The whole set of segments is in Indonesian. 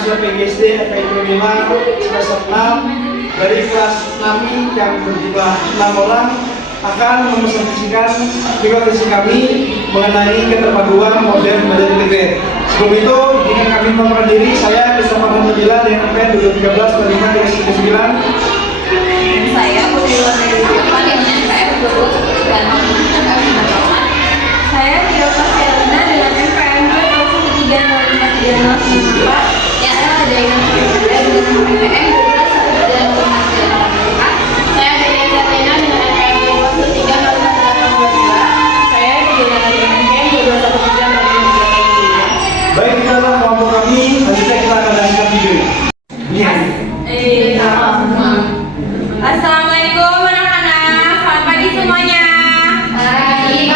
mahasiswa PGSD FKIP 5 semester 6 dari kelas 6 yang berjumlah 6 orang akan mempresentasikan prioritas kami mengenai keterpaduan model belajar integrate. Sebelum itu, dengan kami memperkenalkan diri, saya Christopher Nabila dengan NPM 2013-5-39. Dan saya Putri Wardani Depan dengan NPM 2013-5-38. Saya Tiara Helena dengan NPM 2013-5-39. Yang saya ada dengan NPM 2013-5-39. Saya Delia Zatina dengan NPM 2013-5-38. Saya Diana dengan NPM 2013-5-39. Baik, kita adalah kelompok kami. Selanjutnya kita akan lanjutkan video. Assalamualaikum anak-anak, selamat pagi semuanya. Pagi.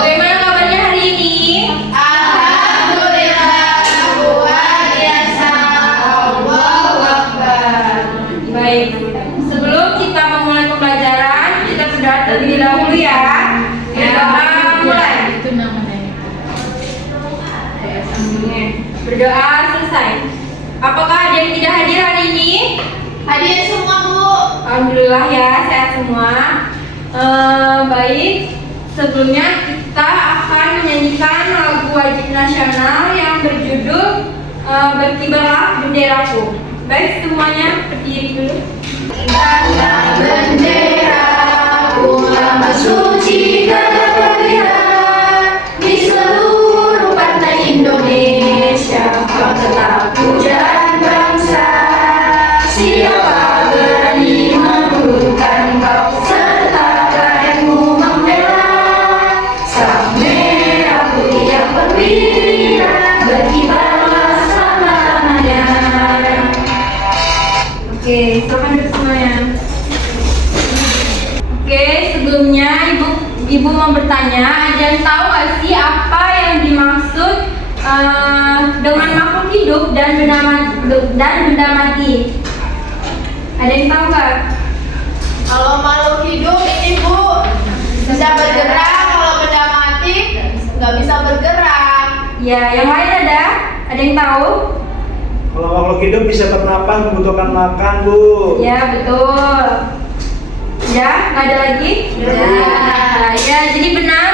Bagaimana kabarnya hari ini? Alhamdulillah, luar biasa. Allahu Akbar. Baik, sebelum kita memulai pembelajaran, kita berdoa terlebih dahulu ya. Berdoa mulai. Itu namanya. Berdoa selesai. Apakah ada yang tidak hadir hari ini? Hadir semua, Bu. Alhamdulillah ya, sehat semua. Baik, sebelumnya kita akan menyanyikan lagu wajib nasional yang berjudul Berkibarlah Benderaku. Baik, semuanya berdiri dulu. Kibarlah benderaku, lambang suci dan terlihat di seluruh pantai Indonesia. Kau tetap pujaan bangsa. Siapa berani menurunkan kau serta karenmu membela sang merah putih yang perwira berkibarlah selama-lamanya. Oke, silakan duduk semuanya. Oke, sebelumnya ibu mau bertanya, ada yang tahu nggak sih apa yang dimaksud dengan makhluk hidup dan benda mati? Ada yang tahu nggak? Kalau makhluk hidup ini, Bu, bisa bergerak. Kalau benda mati nggak bisa bergerak. Ya, yang lain ada? Ada yang tahu? Kalau makhluk hidup bisa bernapas, membutuhkan makan, Bu. Ya, betul. Ya, nggak ada lagi? Ya, jadi benar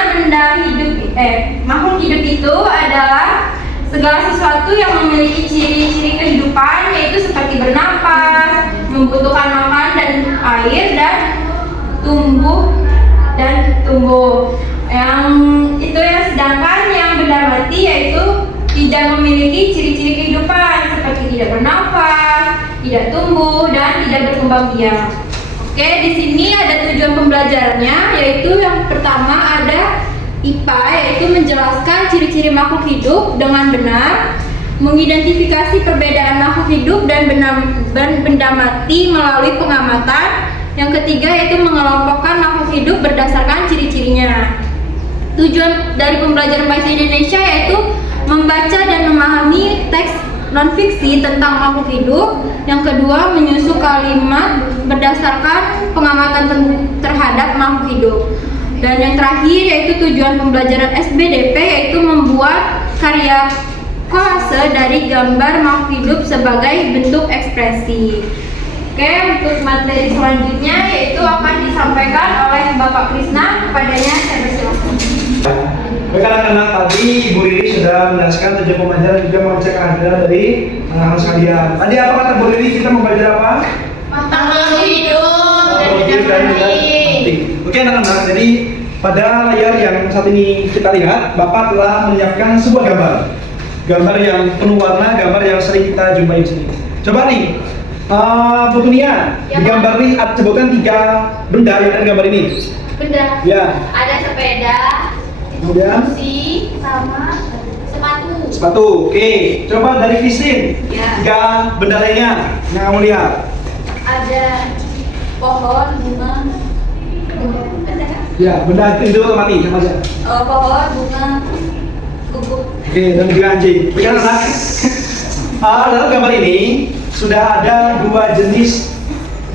makhluk hidup itu adalah segala sesuatu yang memiliki ciri-ciri kehidupan, yaitu seperti bernapas, membutuhkan makan dan air, dan tumbuh. Yang itu ya, sedangkan yang benda mati yaitu tidak memiliki ciri-ciri kehidupan seperti tidak bernafas, tidak tumbuh, dan tidak berkembang biak. Oke, di sini ada tujuan pembelajarannya, yaitu yang pertama ada IPA, yaitu menjelaskan ciri-ciri makhluk hidup dengan benar, mengidentifikasi perbedaan makhluk hidup dan benda mati melalui pengamatan. Yang ketiga yaitu mengelompokkan makhluk hidup berdasarkan ciri-cirinya. Tujuan dari pembelajaran bahasa Indonesia yaitu membaca dan memahami teks non-fiksi tentang makhluk hidup. Yang kedua, menyusun kalimat berdasarkan pengamatan terhadap makhluk hidup. Dan yang terakhir yaitu tujuan pembelajaran SBDP yaitu membuat karya kolase dari gambar makhluk hidup sebagai bentuk ekspresi. Oke, untuk materi selanjutnya yaitu akan disampaikan oleh Bapak Krisna. Kepadanya saya persilakan. Baik anak-anak, tadi Ibu Riri sudah menjelaskan tujuan pembelajaran juga mengecek kehadiran dari anak-anak sekalian. Tadi apa kata Bu Riri, kita mau belajar apa? Makhluk hidup dan benda mati. Oke anak-anak, jadi pada layar yang saat ini kita lihat, Bapak telah menyiapkan sebuah gambar yang penuh warna, gambar yang sering kita jumpai di sini. Coba nih, Bu Tunia, Ya, di gambar ini sebutkan 3 benda yang ada di gambar ini. Benda. Ya. Ada sepeda, Kemudian kursi, sama sepatu. sepatu. Oke, coba dari Christine, Ya. 3 benda lainnya yang kamu lihat. Ada pohon, bunga. Benda. Ya, benda itu mati, sama aja. Pohon, bunga, gugup. Oke, dan juga anjing. Oke anak. Dalam gambar ini sudah ada 2 jenis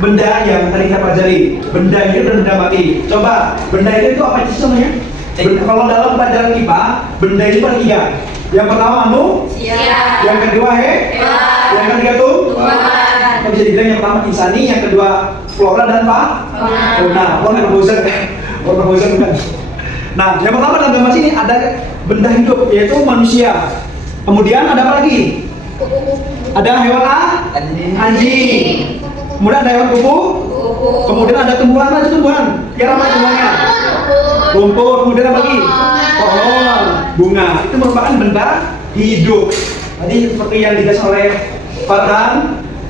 benda yang tadi kita pelajari, benda hidup dan benda mati. Coba, benda itu apa sih namanya? Kalau dalam pelajaran IPA, benda itu ada 3. Yang pertama Siap. yang kedua Hewan. yang ketiga tuh Tumbuhan. kita bisa dibilang yang pertama insani, yang kedua flora dan fauna. Flora bukan. Nah, yang pertama dalam gambar sini ada benda hidup yaitu manusia. Kemudian ada apa lagi? Ada hewan anjing. Kemudian ada hewan kuku. Kemudian ada tumbuhan, Yang apa tumbuhannya? Rumput. Kemudian apa lagi? Pohon, bunga. Itu merupakan benda hidup. Tadi seperti yang dijelaskan oleh Farhan,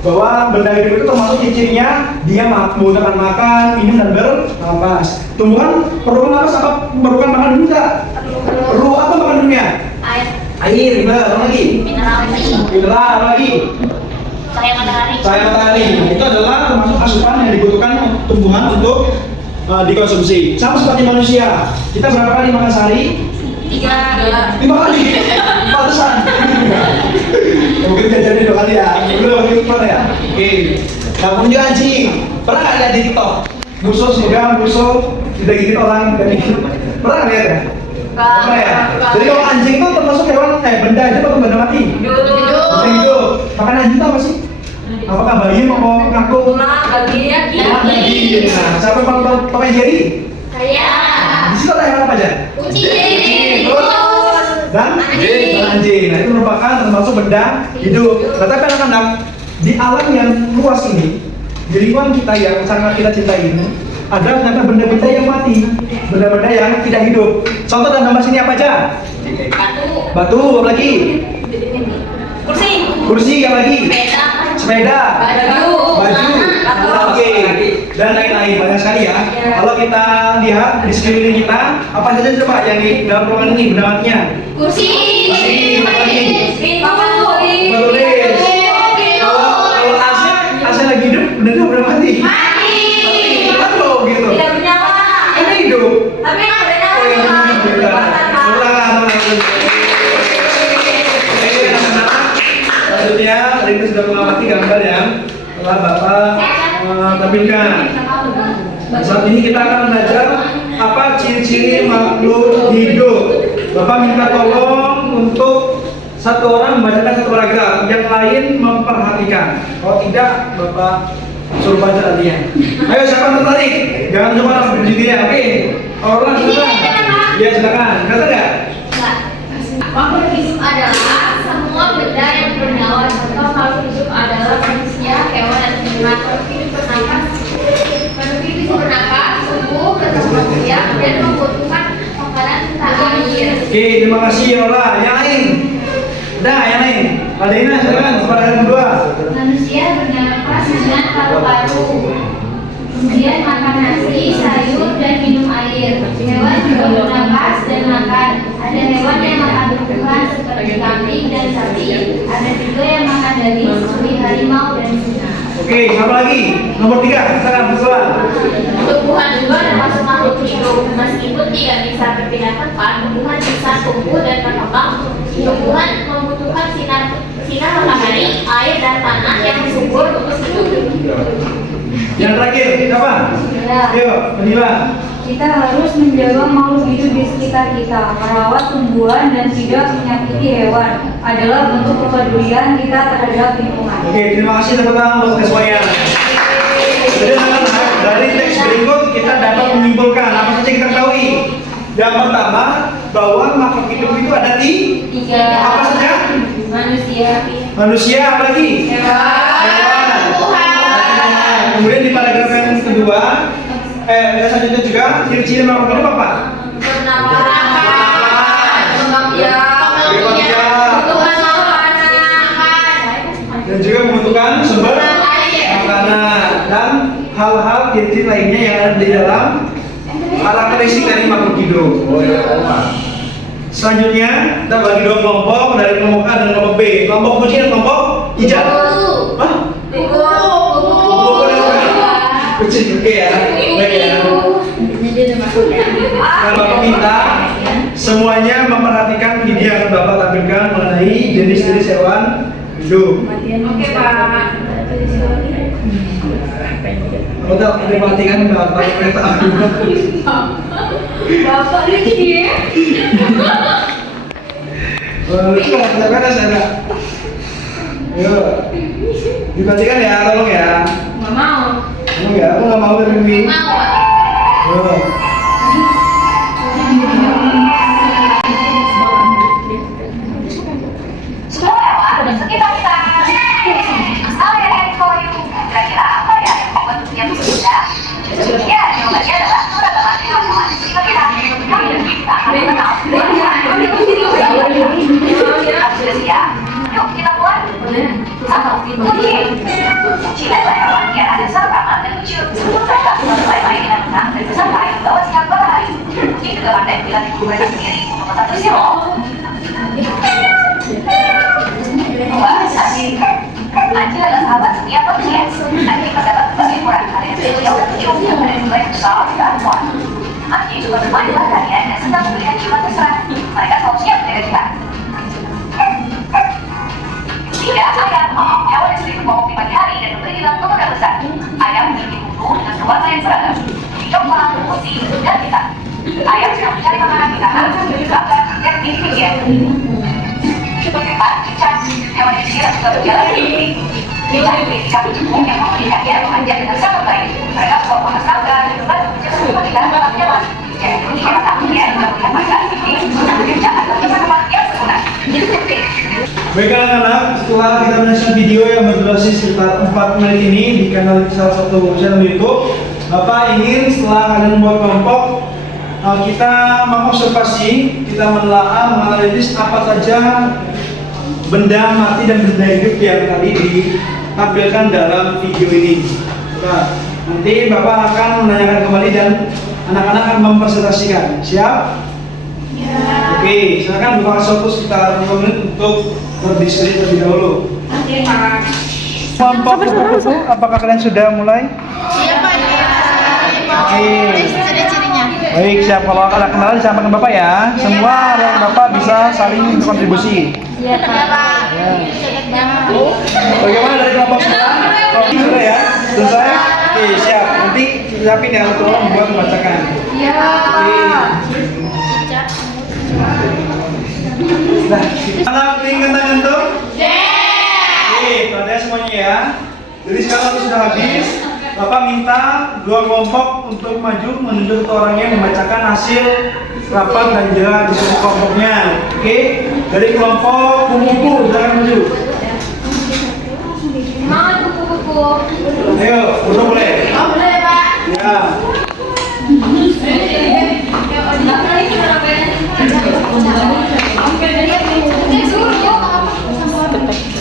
bahwa benda hidup itu termasuk ciri-cirinya dia menggunakan makan, minum dan bernapas. Tumbuhan perlu napas apa? Perlukan makan dulu nggak? Perlu apa makan dulunya? Air, benar. Apa lagi? Mineral, apa lagi? Cahaya matahari. Itu adalah termasuk asupan yang dibutuhkan tumbuhan untuk dikonsumsi. Sama seperti manusia. Kita berapa kali makan sehari? 3. 5 kali. Pantesan. Mungkin jajannya 2 kali ya. Belum ya. Oke. Nah, kemudian anjing. Pernah nggak lihat di TikTok? Musuh tidak gigit orang, tidak gigit. Pernah nggak lihat ya? Pernah ya. Jadi kalau anjing itu termasuk hewan benda hidup atau benda mati? Benda hidup. Makan anjing itu apa sih? Apakah bayi mau ngaku? Bagi. Nah, siapa yang pakai jari? Di situ ada hewan apa aja? Dan anjing. Nah, itu merupakan termasuk benda hidup. Tetapi anak-anak di alam yang luas ini, di lingkungan kita yang sangat kita cintai ini, ada ternyata benda-benda yang mati, benda-benda yang tidak hidup. Contoh dalam gambar sini apa aja? Batu, apa lagi? Kursi, apa lagi? Sepeda, baju, oke, dan lain-lain banyak sekali ya. Kalau kita lihat di sekeliling kita, apa saja coba yang di dalam ruangan ini benda matinya? Kursi, apa lagi? Papan Tulis. Kalau AC lagi hidup, benda mati. Kenapa gitu? Tidak bernyala. Ini hidup. Tapi yang bernyala. Oh yang hidup. Selanjutnya, tadi kita sudah mengamati gambar yang telah Bapak tampilkan. Saat ini kita akan belajar apa ciri-ciri makhluk hidup. Bapak minta tolong untuk satu orang membacakan satu paragraf, yang lain memperhatikan. Kalau tidak, Bapak suruh baca tadinya. Ayo, siapa yang tertarik? Jangan cuma langsung berdiri ya, oke? Orang silakan. Ya silakan. Kata nggak? Makhluk hidup adalah semua benda yang bernyawa. Contoh makhluk hidup adalah manusia, hewan, dan tumbuhan. Makhluk hidup bisa bernapas, tumbuh, berkembang biak, dan membutuhkan makanan serta air. Oke, terima kasih Yola. Yang lain? Udah, yang lain. Adina, silakan. Paragraf kedua. Manusia bernapas dengan paru-paru. Kemudian makan nasi, sayur, dan minum air. Hewan juga bernapas dan makan. Ada hewan yang makan tumbuhan seperti kambing dan sapi. Ada juga yang makan daging seperti harimau dan singa. Oke, apa lagi? Nomor 3, silakan bersoal. Tumbuhan juga termasuk makhluk hidup. Meskipun tidak bisa berpindah tempat, tumbuhan bisa tumbuh dan berkembang. Tumbuhan membutuhkan sinar matahari, air, dan tanah yang subur untuk hidup. Yang terakhir, siapa? Ayo, Penila. Kita harus menjaga makhluk hidup di sekitar kita, merawat tumbuhan dan tidak menyakiti hewan adalah bentuk kepedulian kita terhadap lingkungan. Oke, terima kasih teman-teman untuk semuanya. Jadi anak-anak, dari teks berikut kita dapat menyimpulkan apa saja kita ketahui. Yang pertama, bahwa makhluk hidup itu ada di 3. apa saja? Manusia, apa lagi? Hewan. Kemudian di paragraf yang kedua, selanjutnya juga ciri-ciri makhluk hidup apa? Dan juga membutuhkan sumber makanan dan hal-hal ciri-ciri lainnya yang ada di dalam karakteristik dari makhluk hidup. Selanjutnya kita bagi dua kelompok, dari kelompok A dan kelompok B. Kelompok kucing dan kelompok hijau. Hah? Kucing, oke ya. Baik ya. Kalau Bapak minta semuanya memperhatikan video yang akan Bapak tampilkan mengenai jenis-jenis hewan hidup. Oke, Pak. Udah perhatikan Bapak kereta api. Bapak lagi dia. Itu nggak beres ya Kak? Yuk, diperhatikan ya, tolong ya. Nggak mau. Tolong ya, aku nggak mau dari Bibi. Mau, Pak. Yuk. Sudah lewat sekitar kita. Saya dari Koyu. Kira-kira apa ya yang membuat dunia berbeda? Ya, jawabannya adalah surat teman yang sehingga kita akan mengenal. Sudah siap? Yuk kita mulai. Kunci. Kunci adalah hewan yang ada serta dan lucu. Mereka selalu main dengan tenang dan bersama yang membawa sinar matahari. Kunci juga pandai bila ibu mereka sendiri untuk mengatasi loh. Anjing adalah sahabat setiap manusia. Anjing terdapat berbagai ukuran, ada yang kecil dan lucu, ada yang mulai besar dan kuat. Anjing juga bermain dengan kalian dan sedang memberikan ciuman mesra. Mereka selalu siap menjaga kita. Tiga, ayam. Hewan yang sering berbohong di pagi hari dan memberi dalam kotoran besar. Ayam memiliki bulu dengan berwarna yang beragam, coklat, putih, dan hitam. Ayam sedang mencari makanan di tanah, serangga, dan di pinggir. Empat, cicak. Hewan yang kira suka berjalan sendiri. Cicak memiliki kaki cekung yang memudahkannya memanjat dengan sangat baik. Mereka suka makan serangga dan membantu menjaga rumah di dalam kotak nyaman. Jadi kunci pertamanya juga melihat mereka ini cicak atau teman-teman yang sempurna. Baik anak-anak, setelah kita menyaksikan video yang berdurasi sekitar 4 menit ini di kanal salah satu channel YouTube, Bapak ingin setelah kalian membuat kelompok, kita mengobservasi, kita menelaah, menganalisis apa saja benda mati dan benda hidup yang tadi ditampilkan dalam video ini. Nah, nanti Bapak akan menanyakan kembali dan anak-anak akan mempresentasikan. Siap? Ya. Oke, silakan Bapak kasih waktu sekitar 5 menit untuk berdiskusi terlebih dahulu. Oke, Pak. Kelompok kupu-kupu, apakah kalian sudah mulai? Iya, Pak. Oke. Ciri-cirinya. Baik, siap. Kalau ada kenalan disampaikan Bapak ya. Semua yang Bapak bisa saling berkontribusi. Iya, Pak. Ya. Bagaimana dari kelompok sebelah? Oke, sudah ya? Selesai? Oke, siap. Nanti siapin ya, tolong buat membacakan. Iya. Oke. Nah, anak tinggal tangan tuh? Oke, perhatian semuanya ya. Jadi sekarang waktu sudah habis. Bapak minta 2 kelompok untuk maju menunjuk ke orangnya membacakan hasil rapat dan jalan di semua kelompoknya. Oke, dari kelompok kupu-kupu silakan maju. Semangat kupu-kupu. Ayo, udah boleh. Boleh, Pak. Ya.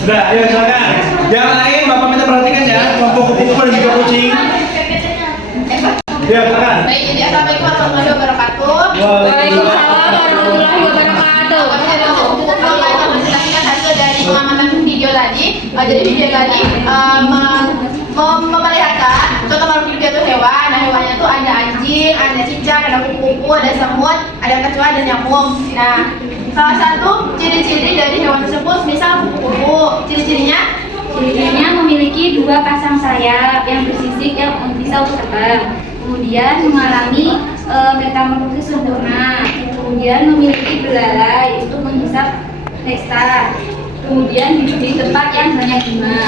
Udah, ayo silakan. Yang lain Bapak minta perhatikan ya, kelompok kupu-kupu dan juga kucing. Ya, silakan. Baik, jadi assalamualaikum warahmatullahi wabarakatuh. Waalaikumsalam warahmatullahi wabarakatuh. Kami dari kupu-kupu akan mempresentasikan hasil dari pengamatan video tadi. Jadi video tadi memperlihatkan contoh makhluk hidup yaitu hewan. Nah, hewannya itu ada anjing, ada cicak, ada kupu-kupu, ada semut, ada kecoa, dan nyamuk. Nah, salah satu ciri-ciri dari hewan tersebut, misal kupu-kupu, ciri-cirinya memiliki 2 pasang sayap yang bersisik yang bisa untuk terbang. Kemudian mengalami metamorfosis sempurna. Kemudian memiliki belalai untuk menghisap nektar. Kemudian hidup di tempat yang banyak hama.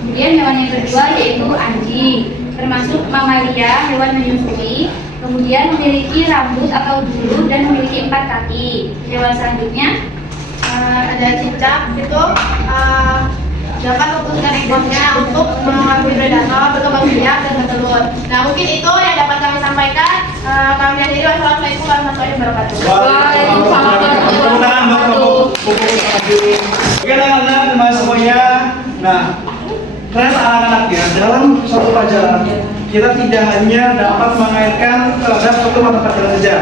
Kemudian hewan yang kedua yaitu anjing, termasuk mamalia, hewan menyusui. Kemudian memiliki rambut atau bulu dan memiliki 4 kaki. Hewan selanjutnya ada cicak, itu dapat memutuskan ekornya untuk mengambil predator, berkembang biak, dan bertelur. Nah, mungkin itu yang dapat kami sampaikan. Kami akhiri. Wassalamualaikum warahmatullahi wabarakatuh. Tepuk tangan buat kelompok kupu-kupu. Oke anak-anak, terima kasih semuanya. Nah, ternyata anak-anaknya dalam satu pelajaran kita tidak hanya dapat mengaitkan terhadap satu mata pelajaran saja.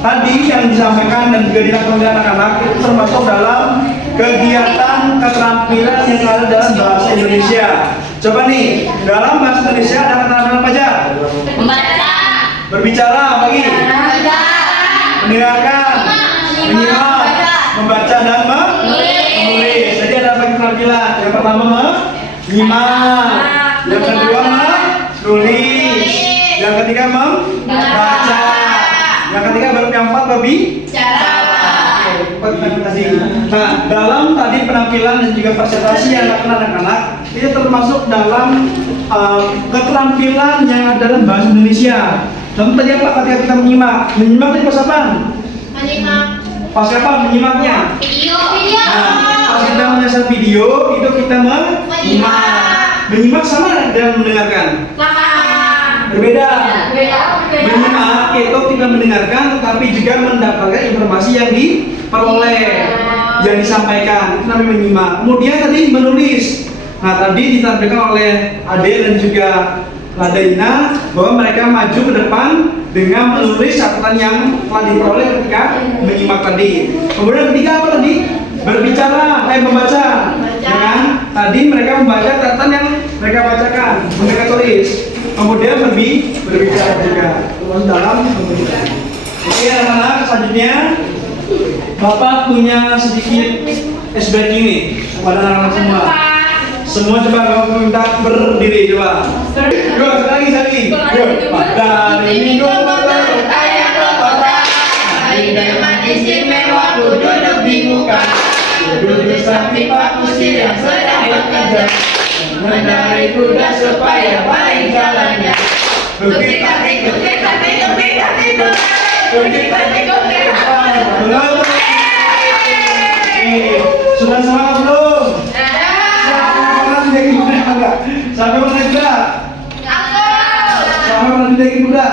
Tadi yang disampaikan dan juga dilakukan oleh anak-anak itu termasuk dalam kegiatan keterampilan yang ada dalam bahasa Indonesia. Coba nih, dalam bahasa Indonesia ada keterampilan apa aja? Membaca, Berbicara, apa lagi? Mendengarkan, menyimak, membaca dan menulis. Jadi ada apa keterampilan? Yang pertama menyimak, yang kedua menulis, yang ketiga membaca, yang ketiga yang keempat berbicara. tadi. Nah, dalam tadi penampilan dan juga presentasi anak-anak itu termasuk dalam keterampilan yang ada dalam bahasa Indonesia. Contoh tadi apa ketika kita menyimak? Menyimak itu pas apa? Menyimak Pas apa menyimaknya? video. Nah, pas kita menyaksikan video itu kita menyimak. Menyimak sama dan mendengarkan. Berbeda. Menyimak itu kita mendengarkan, tetapi juga mendapatkan informasi yang diperoleh, yang disampaikan. Itu namanya menyimak. Kemudian tadi menulis. Nah, tadi ditampilkan oleh Ade dan juga Ladaina bahwa mereka maju ke depan dengan menulis catatan yang telah diperoleh ketika menyimak tadi. Kemudian ketiga apa tadi? Berbicara, membaca. Dengan tadi mereka membaca catatan yang mereka bacakan, mereka tulis. Kemudian berbicara juga dalam pembelajaran. Oke anak-anak, selanjutnya Bapak punya sedikit flashback ini kepada anak-anak semua. Semua coba Bapak minta berdiri coba. Yuk sekali. Yuk. Dari minggu bertanya ke kota, hari depan istimewa ku duduk di muka, duduk samping Pak Kusir yang sedang bekerja, mengendarai kuda supaya baik jalannya. Sudah semangat belum? Sampai mana juga? Sampai mana juga kuda?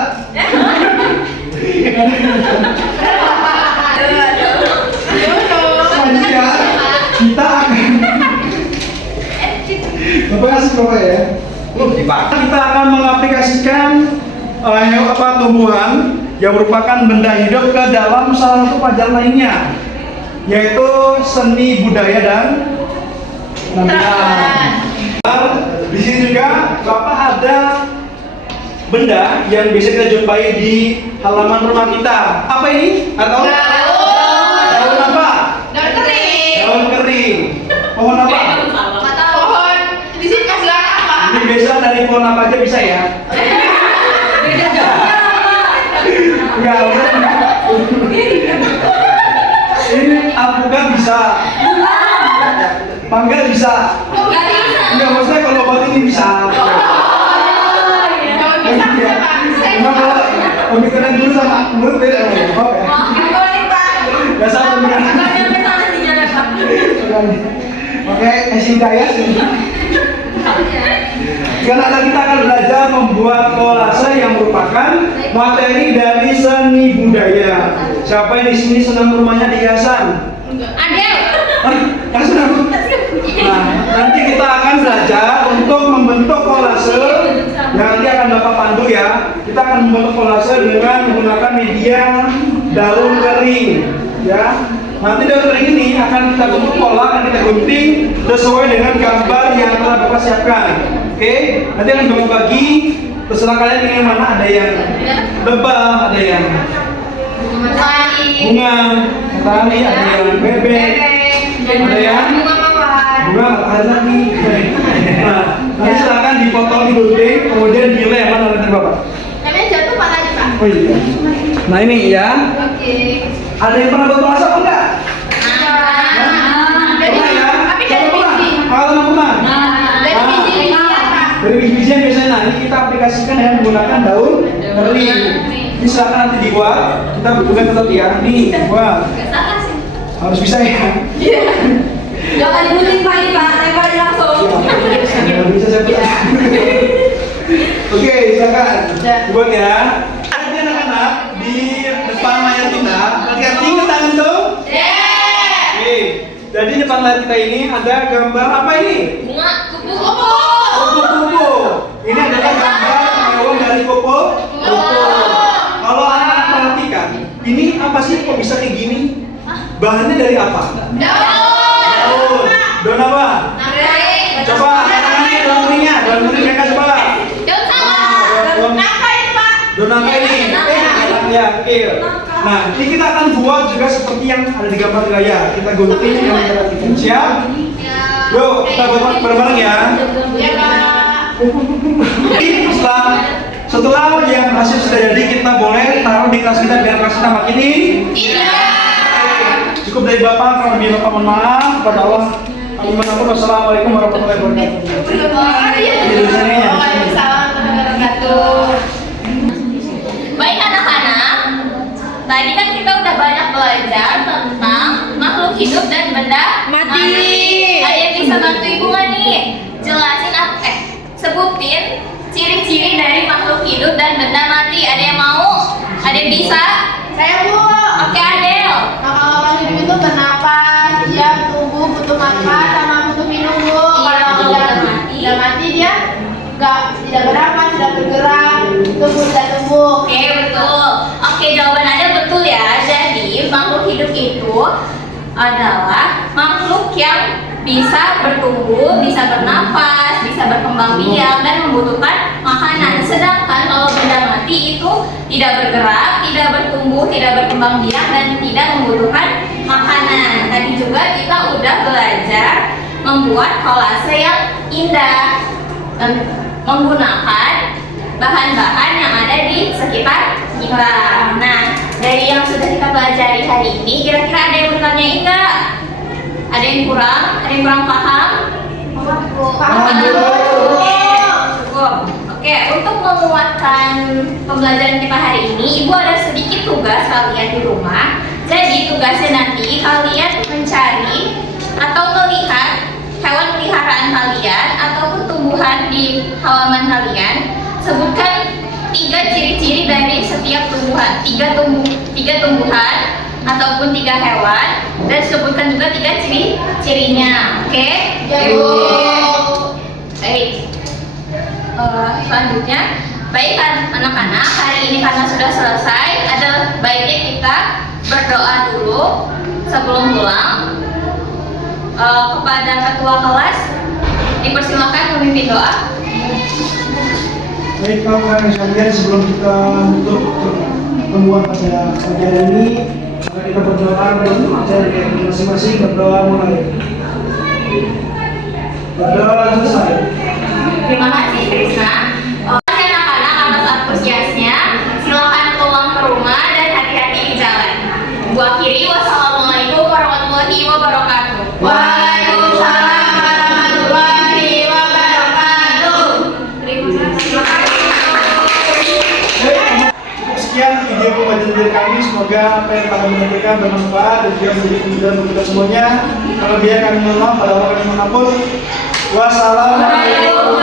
Selanjutnya kita akan Bapak kasih Bapak ya. Kita akan mengaplikasikan tumbuhan yang merupakan benda hidup ke dalam salah satu pelajaran lainnya, yaitu seni budaya dan penampilan. Di sini juga Bapak ada benda yang bisa kita jumpai di halaman rumah kita. Apa ini? Atau daun apa? Daun kering. Daun kering. Pohon apa? Pohon. Di sini kasih apa? Ini biasa dari pohon apa aja bisa ya? Enggak. Ini alpukat bisa. Mangga bisa. Enggak, maksudnya kalau obat ini bisa. Emang kalau pemikiran dulu sama menurut beda ya? Biasa pemikiran. Oke, Hidayat. Karena kita akan belajar membuat kolase yang merupakan materi dari seni budaya. Siapa yang di sini senang rumahnya dihiasan? Nah, nanti kita akan belajar untuk membentuk kolase yang nanti akan Bapak pandu ya. Kita akan membentuk kolase dengan menggunakan media daun kering ya. Nanti daun kering ini akan kita bentuk pola, akan kita gunting sesuai dengan gambar yang telah Bapak siapkan. Oke, nanti akan Bapak bagi, terserah kalian ingin mana, ada yang lebah, ada yang bunga matahari, ada yang bebek, ada yang bunga matahari lagi. Nah, nanti silakan dipotong, digunting, kemudian dilem oleh Bapak. Namanya jatuh patah aja Pak. Oh iya. Nah ini ya. Oke. Ada yang pernah buat kolase apa enggak? Pernah ya? Tapi dari biji. Kalau pernah? Dari biji apa? Dari biji-bijian biasanya. Nah, ini kita aplikasikan dengan menggunakan daun kering. Ini silakan nanti dibuat. Kita buka tetap ya. Nih, buat. Harus bisa ya. Jangan digunting Pak ini Pak, lemparin langsung. Kalau bisa saya buat. Oke, silakan. Buat ya. Ada anak-anak di depan layar kita. Lihat tinggi tangan dong. Oke. Jadi di depan layar kita ini ada gambar apa ini? Bunga kupu-kupu. Kupu-kupu. Ini adalah gambar hewan dari kupu-kupu. Kalau anak-anak perhatikan, ini apa sih kok bisa kayak gini? Bahannya dari apa? Daun. Daun apa? Coba tangannya daun keringnya. Daun kering mereka coba. Daun apa ini? Ya, oke. Nah, ini kita akan buat juga seperti yang ada di gambar di layar. Kita gunting yang kita bikin. Siap? Yuk, kita buat bareng-bareng ya. Setelah yang hasil sudah jadi, kita boleh taruh di kelas kita biar kelas kita makin ini. Cukup cukup dari Bapak. Kalau lebih Bapak mohon maaf kepada Allah. Kami mohon ampun. Wassalamualaikum warahmatullahi wabarakatuh. Waalaikumsalam warahmatullahi wabarakatuh. Baik anak-anak, tadi kan kita udah banyak belajar tentang makhluk hidup dan benda Mati. Ada yang bisa bantu ibu nggak nih? Jelasin sebutin ciri-ciri dari makhluk hidup dan benda mati. Ada yang mau? Ada yang bisa? Saya Bu. Oke, Adel. Nah, kalau orang hidup itu bernapas, dia tumbuh, butuh makan, sama butuh minum Bu. Iya, Kalau tidak mati dia tidak bernapas, tidak bergerak, tumbuh tidak tumbuh. Oke, betul. Oke, jawaban Adel betul ya. Jadi, makhluk hidup itu adalah makhluk yang bisa bertumbuh, bisa bernafas, bisa berkembang biak, dan membutuhkan makanan. Sedangkan kalau benda mati itu tidak bergerak, tidak bertumbuh, tidak berkembang biak, dan tidak membutuhkan makanan. Tadi juga kita udah belajar membuat kolase yang indah dan menggunakan bahan-bahan yang ada di sekitar kita. Nah, dari yang sudah kita pelajari hari ini, kira-kira ada yang bertanyain nggak? Ada yang kurang? Ada yang kurang paham? Paham. Oke, cukup. Oke, untuk menguatkan pembelajaran kita hari ini, Ibu ada sedikit tugas kalian di rumah. Jadi tugasnya nanti kalian mencari atau melihat hewan peliharaan kalian ataupun tumbuhan di halaman kalian. Sebutkan 3 ciri-ciri dari setiap tumbuhan, 3 tumbuhan ataupun 3 hewan, dan sebutkan juga 3 ciri-cirinya. Oke? Ya, Bu. Baik. Selanjutnya, baik anak-anak, hari ini karena sudah selesai, ada baiknya kita berdoa dulu sebelum pulang. Kepada ketua kelas, dipersilakan memimpin doa. Baik, kawan-kawan sekalian, sebelum kita tutup pertemuan pada pelajaran ini, maka kita berdoa untuk mencari masing-masing. Berdoa mulai. Berdoa selesai. Terima kasih Krisna. Terima kasih anak-anak atas antusiasnya. Silakan pulang ke rumah dan hati-hati di jalan. Ibu akhiri, wassalamualaikum warahmatullahi wabarakatuh. Waalaikumsalam warahmatullahi wabarakatuh. Terima kasih. Cukup sekian video pembelajaran dari kami. Semoga apa yang kami menyampaikan bermanfaat dan juga menjadi pembelajaran untuk kita semuanya. Kalau dia kami mohon maaf, pada Allah kami mohon ampun. Wassalamualaikum.